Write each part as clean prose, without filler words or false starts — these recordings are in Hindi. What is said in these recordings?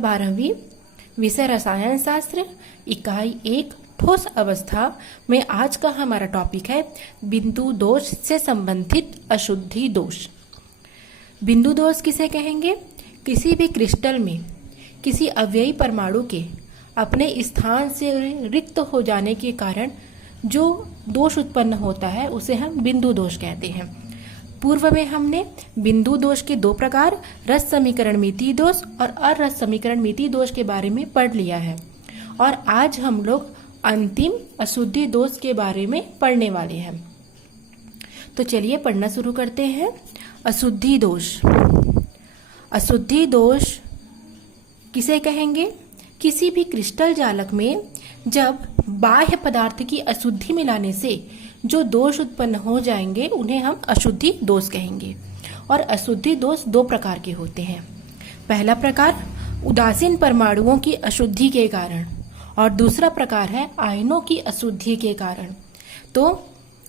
12वीं, विषय रसायन शास्त्र, इकाई 1 ठोस अवस्था में आज का हमारा टॉपिक है बिंदु दोष से संबंधित अशुद्धि दोष। बिंदु दोष किसे कहेंगे? किसी भी क्रिस्टल में किसी अव्ययी परमाणु के अपने स्थान से रिक्त हो जाने के कारण जो दोष उत्पन्न होता है उसे हम बिंदु दोष कहते हैं। पूर्व में हमने बिंदु दोष के दो प्रकार रस समीकरण मितीय दोष और अरस समीकरण मितीय दोष के बारे में पढ़ लिया है और आज हम लोग अंतिम अशुद्धि दोष के बारे में पढ़ने वाले हैं। तो चलिए पढ़ना शुरू करते हैं। अशुद्धि दोष। अशुद्धि दोष किसे कहेंगे? किसी भी क्रिस्टल जालक में जब बाह्य पदार्थ की अशुद्धि मिलाने से जो दोष उत्पन्न हो जाएंगे उन्हें हम अशुद्धि दोष कहेंगे। और अशुद्धि दोष दो प्रकार के होते हैं। पहला प्रकार उदासीन परमाणुओं की अशुद्धि के कारण और दूसरा प्रकार है आयनों की अशुद्धि के कारण। तो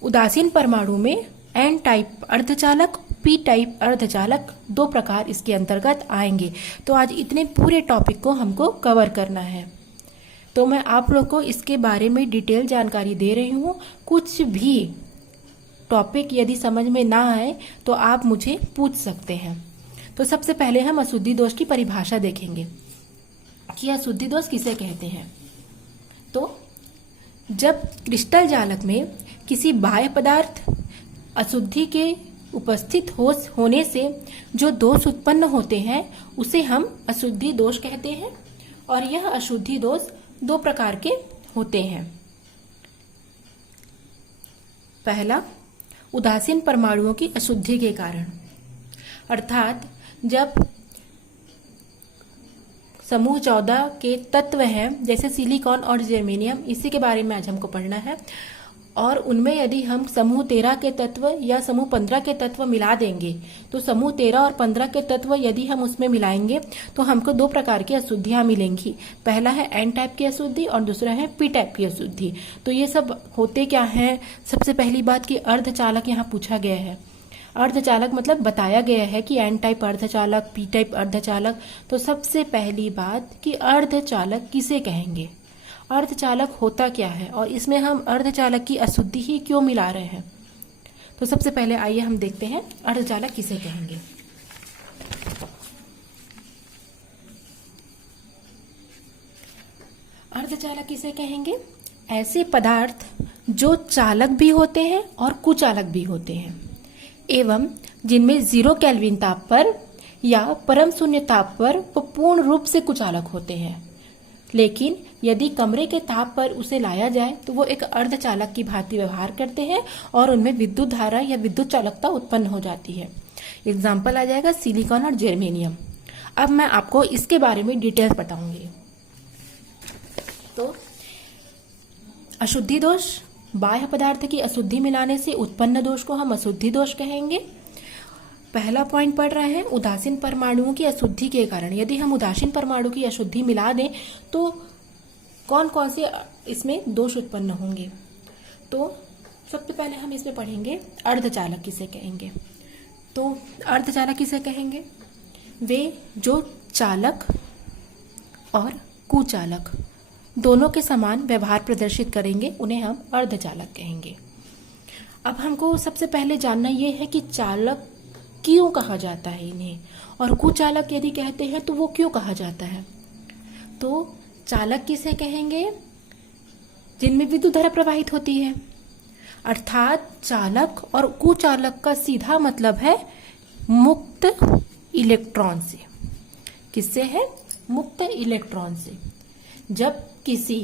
उदासीन परमाणु में एन टाइप अर्धचालक, पी टाइप अर्धचालक दो प्रकार इसके अंतर्गत आएंगे। तो आज इतने पूरे टॉपिक को हमको कवर करना है। तो मैं आप लोग को इसके बारे में डिटेल जानकारी दे रही हूँ। कुछ भी टॉपिक यदि समझ में ना आए तो आप मुझे पूछ सकते हैं। तो सबसे पहले हम अशुद्धि दोष की परिभाषा देखेंगे कि अशुद्धि दोष किसे कहते हैं। तो जब क्रिस्टल जालक में किसी बाह्य पदार्थ अशुद्धि के उपस्थित होने से जो दोष उत्पन्न होते हैं उसे हम अशुद्धि दोष कहते हैं। और यह अशुद्धि दोष दो प्रकार के होते हैं। पहला उदासीन परमाणुओं की अशुद्धि के कारण, अर्थात जब समूह 14 के तत्व हैं जैसे सिलिकॉन और जर्मेनियम, इसी के बारे में आज हमको पढ़ना है। और उनमें यदि हम समूह 13 के तत्व या समूह 15 के तत्व मिला देंगे तो समूह 13 और 15 के तत्व यदि हम उसमें मिलाएंगे तो हमको दो प्रकार की अशुद्धियां मिलेंगी। पहला है एन टाइप की अशुद्धि और दूसरा है पी टाइप की अशुद्धि। तो ये सब होते क्या है? सबसे पहली बात कि अर्धचालक यहाँ पूछा गया है। अर्धचालक मतलब बताया गया है कि एन टाइप अर्धचालक, पी टाइप अर्धचालक। तो सबसे पहली बात कि अर्धचालक किसे कहेंगे, अर्धचालक होता क्या है और इसमें हम अर्धचालक की अशुद्धि ही क्यों मिला रहे हैं। तो सबसे पहले आइए हम देखते हैं अर्धचालक किसे कहेंगे। अर्धचालक किसे कहेंगे? ऐसे पदार्थ जो चालक भी होते हैं और कुचालक भी होते हैं एवं जिनमें 0 केल्विन ताप पर या परम शून्य ताप पर वो पूर्ण रूप से कुचालक होते हैं। लेकिन यदि कमरे के ताप पर उसे लाया जाए तो वो एक अर्धचालक की भांति व्यवहार करते हैं और उनमें विद्युत धारा या विद्युत चालकता उत्पन्न हो जाती है। एग्जाम्पल आ जाएगा सिलिकॉन और जर्मेनियम। अब मैं आपको इसके बारे में डिटेल बताऊंगी। तो अशुद्धि दोष, बाह्य पदार्थ की अशुद्धि मिलाने से उत्पन्न दोष को हम अशुद्धि दोष कहेंगे। पहला पॉइंट पढ़ रहे हैं उदासीन परमाणुओं की अशुद्धि के कारण। यदि हम उदासीन परमाणु की अशुद्धि मिला दें तो कौन कौन से इसमें दोष उत्पन्न होंगे। तो सबसे पहले हम इसमें पढ़ेंगे अर्धचालक किसे कहेंगे। तो अर्धचालक किसे कहेंगे? वे जो चालक और कुचालक दोनों के समान व्यवहार प्रदर्शित करेंगे उन्हें हम अर्धचालक कहेंगे। अब हमको सबसे पहले जानना यह है कि चालक क्यों कहा जाता है इन्हें, और कुचालक यदि कहते हैं तो वो क्यों कहा जाता है। तो चालक किसे कहेंगे? जिनमें विद्युत धारा प्रवाहित होती है। अर्थात चालक और कुचालक का सीधा मतलब है मुक्त इलेक्ट्रॉन से। किससे है? मुक्त इलेक्ट्रॉन से। जब किसी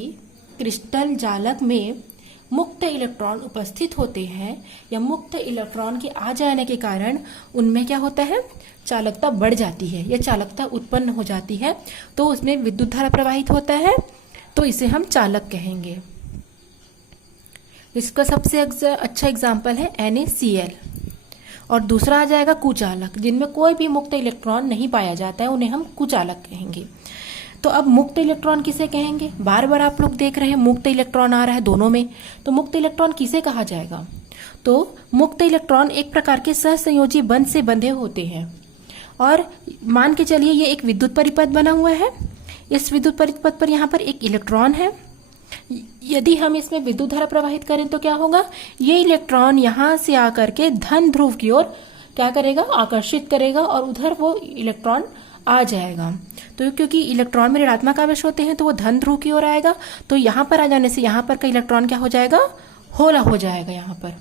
क्रिस्टल जालक में मुक्त इलेक्ट्रॉन उपस्थित होते हैं या मुक्त इलेक्ट्रॉन के आ जाने के कारण उनमें क्या होता है? चालकता बढ़ जाती है या चालकता उत्पन्न हो जाती है। तो उसमें विद्युत धारा प्रवाहित होता है, तो इसे हम चालक कहेंगे। इसका सबसे अच्छा एग्जाम्पल है NaCl। और दूसरा आ जाएगा कुचालक, जिनमें कोई भी मुक्त इलेक्ट्रॉन नहीं पाया जाता है, उन्हें हम कुचालक कहेंगे। तो अब मुक्त इलेक्ट्रॉन किसे कहेंगे? बार बार आप लोग देख रहे हैं मुक्त इलेक्ट्रॉन आ रहा है दोनों में। तो मुक्त इलेक्ट्रॉन किसे कहा जाएगा? तो मुक्त इलेक्ट्रॉन एक प्रकार के सहसंयोजी बंध से बंधे होते हैं और मान के चलिए ये एक विद्युत परिपथ बना हुआ है इस विद्युत परिपथ पर यहाँ पर एक इलेक्ट्रॉन है। यदि हम इसमें विद्युत धारा प्रवाहित करें तो क्या होगा, ये इलेक्ट्रॉन यहाँ से आकर के धन ध्रुव की ओर क्या करेगा, आकर्षित करेगा और उधर वो इलेक्ट्रॉन आ जाएगा। तो क्योंकि इलेक्ट्रॉन में ऋणात्मक आवेश होते हैं तो वो धन ध्रुव की ओर आएगा, तो यहाँ पर आ जाने से यहाँ पर का इलेक्ट्रॉन क्या हो जाएगा, होला हो जाएगा, यहाँ पर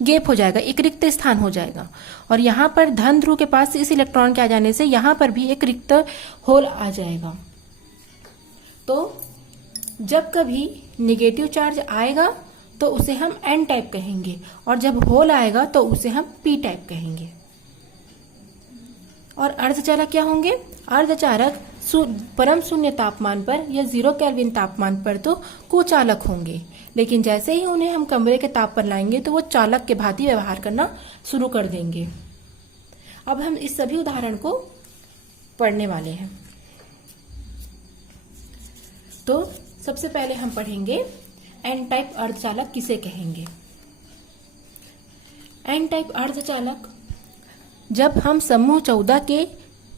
गैप हो जाएगा, एक रिक्त स्थान हो जाएगा। और यहाँ पर धन ध्रुव के पास इस इलेक्ट्रॉन के आ जाने से यहाँ पर भी एक रिक्त होल आ जाएगा। तो जब कभी नेगेटिव चार्ज आएगा तो उसे हम एन टाइप कहेंगे, और जब होल आएगा तो उसे हम पी टाइप कहेंगे। और अर्धचालक क्या होंगे, अर्धचालक परम शून्य तापमान पर या 0 केल्विन तापमान पर तो कुचालक होंगे, लेकिन जैसे ही उन्हें हम कमरे के ताप पर लाएंगे तो वो चालक के भांति व्यवहार करना शुरू कर देंगे। अब हम इस सभी उदाहरण को पढ़ने वाले हैं। तो सबसे पहले हम पढ़ेंगे एन टाइप अर्धचालक किसे कहेंगे। एन टाइप अर्धचालक जब हम समूह 14 के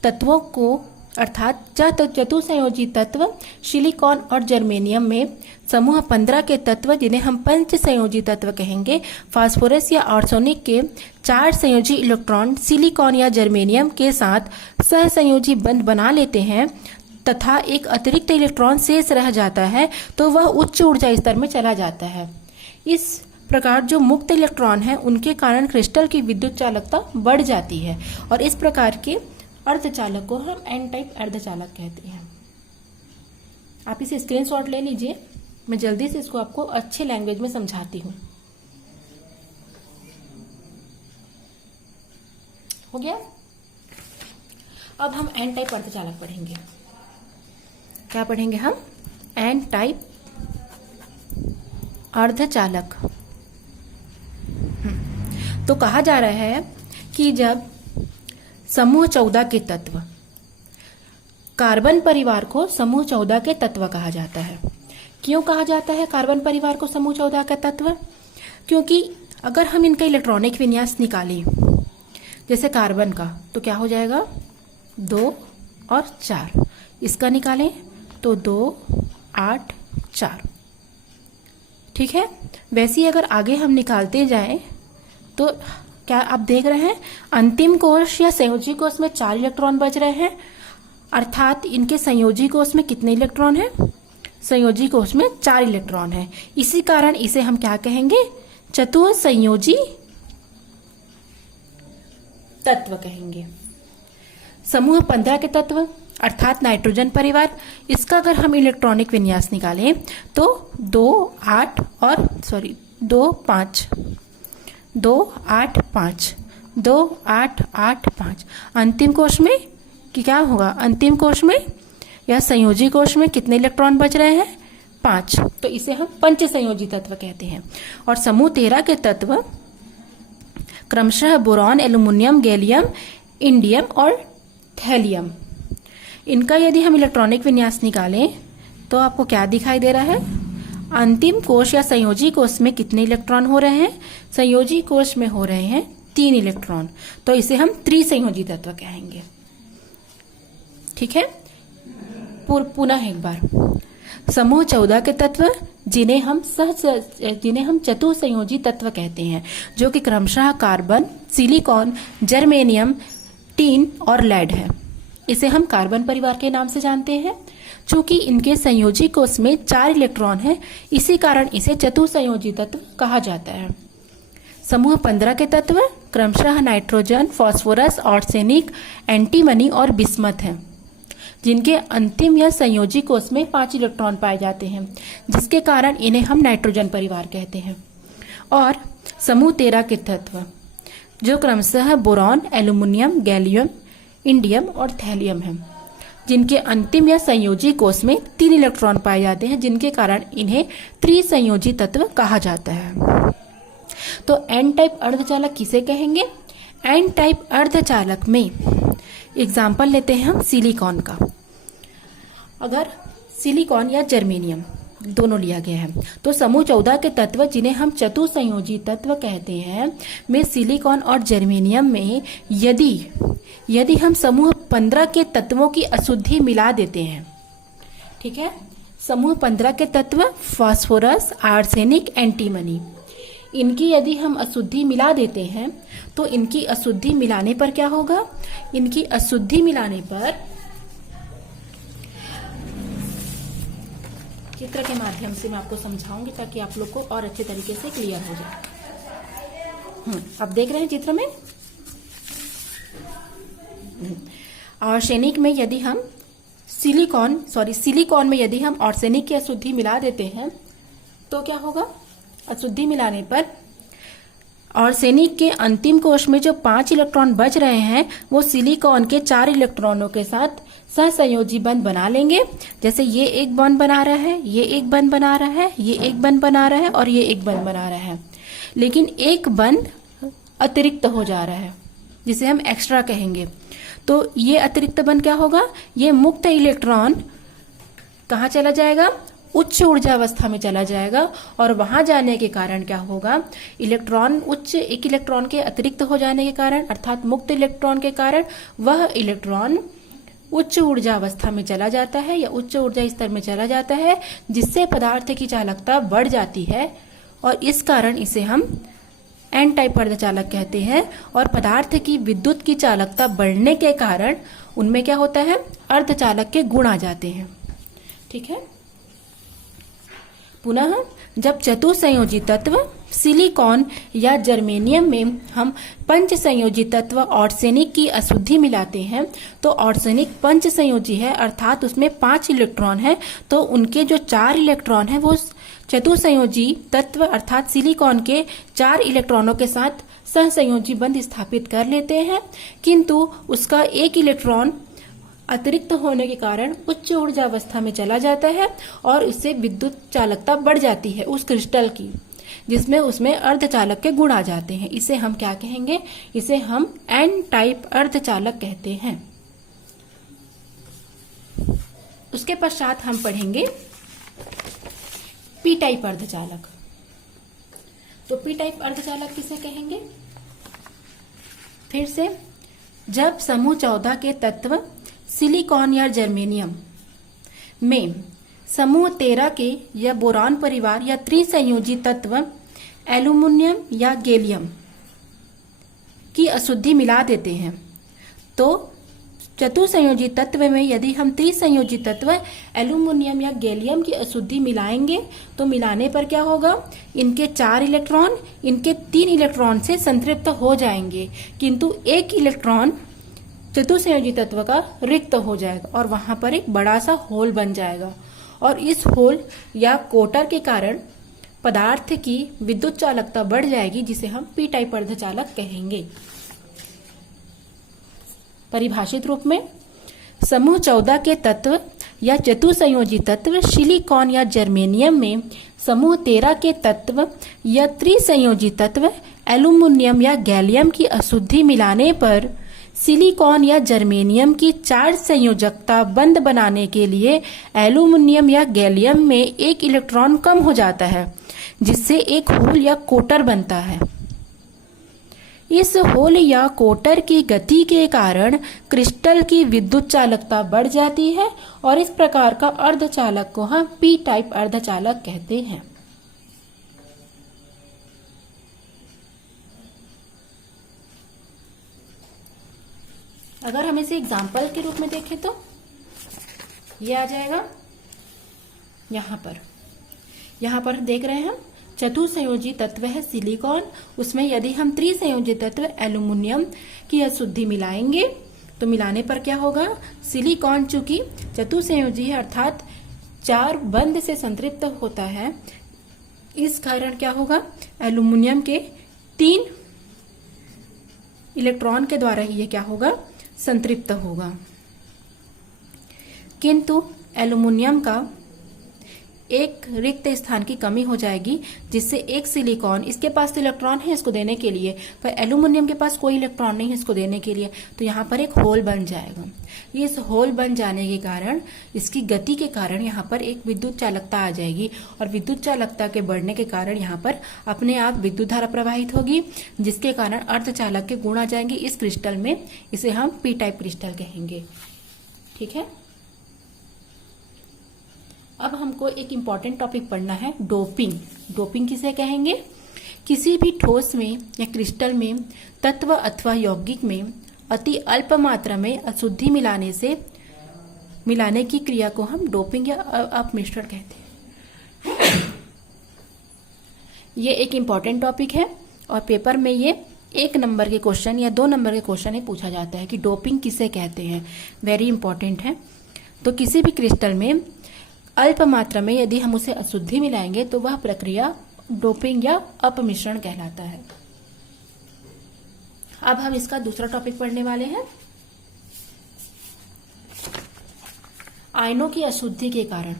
तत्वों को अर्थात चतुसंयोजी तत्व सिलिकॉन और जर्मेनियम में समूह 15 के तत्व जिन्हें हम पंच संयोजी तत्व कहेंगे, फास्फोरस या आर्सेनिक के 4 संयोजी इलेक्ट्रॉन सिलिकॉन या जर्मेनियम के साथ सहसंयोजी बंध बना लेते हैं तथा एक अतिरिक्त इलेक्ट्रॉन शेष रह जाता है तो वह उच्च ऊर्जा स्तर में चला जाता है। इस प्रकार जो मुक्त इलेक्ट्रॉन है उनके कारण क्रिस्टल की विद्युत चालकता बढ़ जाती है और इस प्रकार के अर्धचालक को हम एन टाइप अर्धचालक कहते हैं। आप इसे स्क्रीनशॉट ले लीजिए, मैं जल्दी से इसको आपको अच्छे लैंग्वेज में समझाती हूँ। हो गया। अब हम एन टाइप अर्धचालक पढ़ेंगे। क्या पढ़ेंगे हम, एन टाइप अर्धचालक। तो कहा जा रहा है कि जब समूह 14 के तत्व, कार्बन परिवार को समूह 14 के तत्व कहा जाता है। क्यों कहा जाता है कार्बन परिवार को समूह 14 का तत्व? क्योंकि अगर हम इनका इलेक्ट्रॉनिक विन्यास निकालें जैसे कार्बन का, तो क्या हो जाएगा 2 और 4, इसका निकालें तो 2 8 4। ठीक है। वैसे ही अगर आगे हम निकालते जाएं तो क्या आप देख रहे हैं, अंतिम कोश या संयोजी कोश में 4 इलेक्ट्रॉन बच रहे हैं, अर्थात इनके संयोजी कोश में कितने इलेक्ट्रॉन हैं, संयोजी कोश में 4 इलेक्ट्रॉन हैं। इसी कारण इसे हम क्या कहेंगे, चतुसंयोजी तत्व कहेंगे। समूह 15 के तत्व अर्थात नाइट्रोजन परिवार, इसका अगर हम इलेक्ट्रॉनिक विन्यास निकालें तो 2 8 5 2 8 5 2 8 8 5। अंतिम कोश में कि क्या होगा, अंतिम कोश में या संयोजी कोश में कितने इलेक्ट्रॉन बच रहे हैं, 5। तो इसे हम पंच संयोजी तत्व कहते हैं। और समूह 13 के तत्व क्रमशः बोरॉन, एल्यूमिनियम, गैलियम, इंडियम और थैलियम, इनका यदि हम इलेक्ट्रॉनिक विन्यास निकालें तो आपको क्या दिखाई दे रहा है, अंतिम कोश या संयोजी कोश में कितने इलेक्ट्रॉन हो रहे हैं, संयोजी कोश में हो रहे हैं 3 इलेक्ट्रॉन। तो इसे हम त्रिसंयोजी तत्व कहेंगे। ठीक है। पुनः एक बार, समूह 14 के तत्व जिन्हें हम चतुसंयोजी तत्व कहते हैं, जो कि क्रमशः कार्बन, सिलिकॉन, जर्मेनियम, टीन और लेड है। इसे हम कार्बन परिवार के नाम से जानते हैं। चूंकि इनके संयोजी कोश में 4 इलेक्ट्रॉन है, इसी कारण इसे चतुसंयोजी तत्व कहा जाता है। समूह 15 के तत्व क्रमशः नाइट्रोजन, फास्फोरस, आर्सेनिक, एंटीमनी और बिस्मथ हैं, जिनके अंतिम या संयोजी कोश में 5 इलेक्ट्रॉन पाए जाते हैं, जिसके कारण इन्हें हम नाइट्रोजन परिवार कहते हैं। और समूह 13 के तत्व जो क्रमशः बोरॉन, एल्यूमिनियम, गैलियम, इंडियम और थैलियम है, जिनके अंतिम या संयोजी कोश में 3 इलेक्ट्रॉन पाए जाते हैं, जिनके कारण इन्हें त्रिसंयोजी तत्व कहा जाता है। तो एन टाइप अर्धचालक किसे कहेंगे? एन टाइप अर्धचालक में एग्जाम्पल लेते हैं हम सिलिकॉन का। अगर सिलिकॉन या जर्मेनियम दोनों लिया गया है तो समूह 14 के तत्व जिन्हें हम चतुसंयोजी तत्व कहते हैं में सिलिकॉन और जर्मेनियम में यदि हम समूह 15 के तत्वों की अशुद्धि मिला देते हैं, ठीक है। समूह 15 के तत्व फास्फोरस, आर्सेनिक, एंटीमनी, इनकी यदि हम अशुद्धि मिला देते हैं तो इनकी अशुद्धि मिलाने पर क्या होगा? इनकी अशुद्धि मिलाने पर चित्र के माध्यम से मैं आपको समझाऊंगी ताकि आप लोग को और अच्छे तरीके से क्लियर हो जाए। अब देख रहे हैं चित्र में, आर्सेनिक में यदि हम सिलिकॉन में यदि हम आर्सेनिक की अशुद्धि मिला देते हैं तो क्या होगा? अशुद्धि मिलाने पर आर्सेनिक के अंतिम कोश में जो 5 इलेक्ट्रॉन बच रहे हैं वो सिलिकॉन के 4 इलेक्ट्रॉनों के साथ सहसंयोजी बंध बना लेंगे। जैसे ये एक बंध बना रहा है, ये एक बंध बना रहा है, ये एक बंध बना रहा है और ये एक बंध बना रहा है, लेकिन एक बंध अतिरिक्त हो जा रहा है जिसे हम एक्स्ट्रा कहेंगे। तो ये अतिरिक्त बंध क्या होगा? ये मुक्त इलेक्ट्रॉन कहाँ चला जाएगा? उच्च ऊर्जा अवस्था में चला जाएगा और वहां जाने के कारण क्या होगा? एक इलेक्ट्रॉन के अतिरिक्त हो जाने के कारण अर्थात मुक्त इलेक्ट्रॉन के कारण वह इलेक्ट्रॉन उच्च ऊर्जा अवस्था में चला जाता है या उच्च ऊर्जा स्तर में चला जाता है, जिससे पदार्थ की चालकता बढ़ जाती है और इस कारण इसे हम एन टाइप अर्धचालक कहते हैं। और पदार्थ की विद्युत की चालकता बढ़ने के कारण उनमें क्या होता है? अर्धचालक के गुण आ जाते हैं। ठीक है। पुनः जब चतुसंयोजी तत्व सिलिकॉन या जर्मेनियम में हम पंच संयोजी तत्व आर्सेनिक की अशुद्धि मिलाते हैं तो आर्सेनिक पंच संयोजी है अर्थात उसमें 5 इलेक्ट्रॉन है, तो उनके जो 4 इलेक्ट्रॉन है वो चतुसंयोजी तत्व अर्थात सिलिकॉन के 4 इलेक्ट्रॉनों के साथ सहसंयोजी बंध स्थापित कर लेते हैं, किंतु उसका एक इलेक्ट्रॉन अतिरिक्त होने के कारण उच्च ऊर्जा अवस्था में चला जाता है और उससे विद्युत चालकता बढ़ जाती है उस क्रिस्टल की, जिसमें उसमें अर्धचालक के गुण आ जाते हैं। इसे हम क्या कहेंगे? इसे हम एन टाइप अर्धचालक कहते हैं। उसके पश्चात हम पढ़ेंगे पी टाइप अर्धचालक। तो पी टाइप अर्धचालक किसे कहेंगे? फिर से, जब समूह 14 के तत्व सिलिकॉन या जर्मेनियम में समूह 13 के या बोरान परिवार या त्रिसंयोजी तत्व एल्यूमिनियम या गैलियम की अशुद्धि मिला देते हैं तो चतुसंयोजी तत्व में यदि हम त्रिसंयोजी तत्व एल्यूमिनियम या गैलियम की अशुद्धि मिलाएंगे तो मिलाने पर क्या होगा? इनके 4 इलेक्ट्रॉन इनके 3 इलेक्ट्रॉन से संतृप्त हो जाएंगे, किंतु एक इलेक्ट्रॉन चतुसंयोजी तत्व का रिक्त हो जाएगा और वहां पर एक बड़ा सा होल बन जाएगा और इस होल या कोटर के कारण पदार्थ की विद्युत चालकता बढ़ जाएगी, जिसे हम पी टाइप अर्धचालक कहेंगे। परिभाषित रूप में, समूह 14 के तत्व या चतुसंयोजी तत्व सिलिकॉन या जर्मेनियम में समूह 13 के तत्व या त्रिसंयोजी तत्व एल्यूमिनियम या गैलियम की अशुद्धि मिलाने पर सिलिकॉन या जर्मेनियम की 4 संयोजकता बंध बनाने के लिए एल्यूमिनियम या गैलियम में एक इलेक्ट्रॉन कम हो जाता है, जिससे एक होल या कोटर बनता है। इस होल या कोटर की गति के कारण क्रिस्टल की विद्युत चालकता बढ़ जाती है और इस प्रकार का अर्धचालक को हम पी टाइप अर्धचालक कहते हैं। अगर हम इसे एग्जाम्पल के रूप में देखें तो ये आ जाएगा यहाँ पर देख रहे हैं हम चतुसंयोजी तत्व है सिलिकॉन, उसमें यदि हम त्रिसंयोजी तत्व एल्यूमिनियम की अशुद्धि मिलाएंगे तो मिलाने पर क्या होगा? सिलिकॉन चूंकि चतुसंयोजी है अर्थात 4 बंध से संतृप्त होता है, इस कारण क्या होगा? एल्यूमिनियम के 3 इलेक्ट्रॉन के द्वारा ही ये क्या होगा? संतृप्त होगा, किंतु एल्यूमिनियम का एक रिक्त स्थान की कमी हो जाएगी, जिससे एक सिलिकॉन, इसके पास तो इलेक्ट्रॉन है इसको देने के लिए, पर एल्यूमिनियम के पास कोई इलेक्ट्रॉन नहीं है इसको देने के लिए, तो यहाँ पर एक होल बन जाएगा। इस होल बन जाने के कारण, इसकी गति के कारण यहाँ पर एक विद्युत चालकता आ जाएगी और विद्युत चालकता के बढ़ने के कारण यहाँ पर अपने आप विद्युत धारा प्रवाहित होगी, जिसके कारण अर्धचालक के गुण आ जाएंगे इस क्रिस्टल में। इसे हम पी टाइप क्रिस्टल कहेंगे। ठीक है। अब हमको एक इम्पॉर्टेंट टॉपिक पढ़ना है, डोपिंग। डोपिंग किसे कहेंगे? किसी भी ठोस में या क्रिस्टल में तत्व अथवा यौगिक में अति अल्प मात्रा में अशुद्धि मिलाने की क्रिया को हम डोपिंग या अपमिश्रण कहते हैं। ये एक इम्पॉर्टेंट टॉपिक है और पेपर में ये 1 नंबर के क्वेश्चन या 2 नंबर के क्वेश्चन में पूछा जाता है कि डोपिंग किसे कहते हैं। वेरी इंपॉर्टेंट है। तो किसी भी क्रिस्टल में अल्प मात्रा में यदि हम उसे अशुद्धि मिलाएंगे तो वह प्रक्रिया डोपिंग या अपमिश्रण कहलाता है। अब हम इसका दूसरा टॉपिक पढ़ने वाले हैं, आयनों की अशुद्धि के कारण।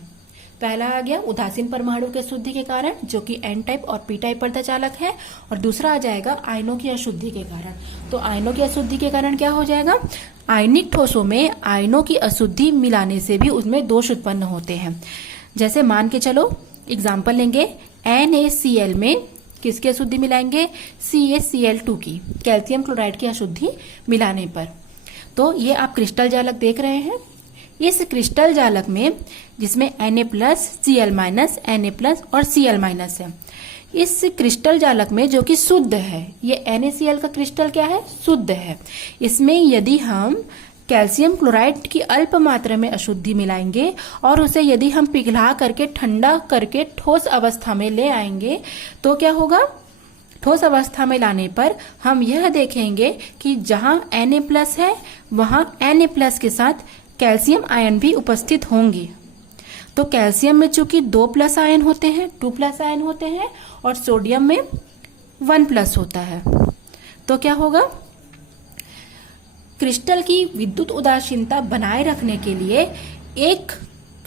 पहला आ गया उदासीन परमाणु के अशुद्धि के कारण, जो कि एन टाइप और पी टाइप अर्धचालक है, और दूसरा आ जाएगा आयनों की अशुद्धि के कारण। तो आयनों की अशुद्धि के कारण क्या हो जाएगा? आयनिक ठोसों में आयनों की अशुद्धि मिलाने से भी उसमें दोष उत्पन्न होते हैं। जैसे मान के चलो, एग्जाम्पल लेंगे, NaCl में किसकी अशुद्धि मिलाएंगे? CaCl2 की, कैल्शियम क्लोराइड की अशुद्धि मिलाने पर। तो ये आप क्रिस्टल जालक देख रहे हैं। इस क्रिस्टल जालक में जिसमें Na+, Cl-, Na+ और Cl- है, इस क्रिस्टल जालक में जो कि शुद्ध है, ये NaCl का क्रिस्टल क्या है? शुद्ध है। इसमें यदि हम कैल्शियम क्लोराइड की अल्प मात्रा में अशुद्धि मिलाएंगे और उसे यदि हम पिघला करके ठंडा करके ठोस अवस्था में ले आएंगे तो क्या होगा? ठोस अवस्था में लाने पर हम यह देखेंगे कि जहां Na+ है वहां Na+ के साथ कैल्शियम आयन भी उपस्थित होंगे। तो कैल्शियम में चूंकि 2+ आयन होते हैं, 2+ आयन होते हैं, और सोडियम में 1+ होता है, तो क्या होगा? क्रिस्टल की विद्युत उदासीनता बनाए रखने के लिए एक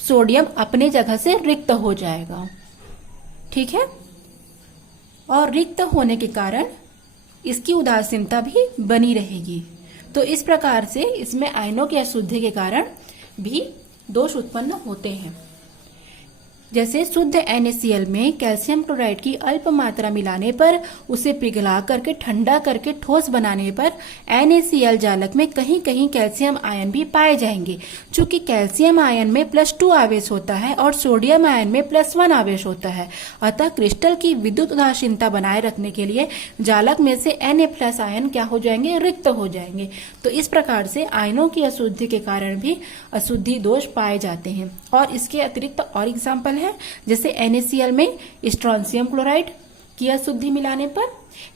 सोडियम अपने जगह से रिक्त हो जाएगा, ठीक है, और रिक्त होने के कारण इसकी उदासीनता भी बनी रहेगी। तो इस प्रकार से इसमें आयनों की अशुद्धि के कारण भी दोष उत्पन्न होते हैं। जैसे शुद्ध NaCl में कैल्शियम क्लोराइड की अल्प मात्रा मिलाने पर उसे पिघला करके ठंडा करके ठोस बनाने पर NaCl जालक में कहीं कहीं कैल्शियम आयन भी पाए जाएंगे। चूंकि कैल्शियम आयन में +2 आवेश होता है और सोडियम आयन में +1 आवेश होता है, अतः क्रिस्टल की विद्युत उदासीनता बनाए रखने के लिए जालक में से Na+ आयन क्या हो जाएंगे? रिक्त हो जाएंगे। तो इस प्रकार से आयनों की अशुद्धि के कारण भी अशुद्धि दोष पाए जाते हैं। और इसके अतिरिक्त और एग्जाम्पल है, जैसे NaCl में स्ट्रोंशियम क्लोराइड की अशुद्धि मिलाने पर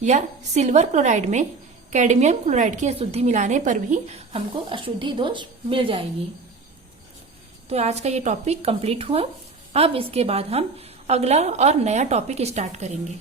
या सिल्वर क्लोराइड में कैडमियम क्लोराइड की अशुद्धि मिलाने पर भी हमको अशुद्धि दोष मिल जाएगी। तो आज का ये टॉपिक कंप्लीट हुआ। अब इसके बाद हम अगला और नया टॉपिक स्टार्ट करेंगे।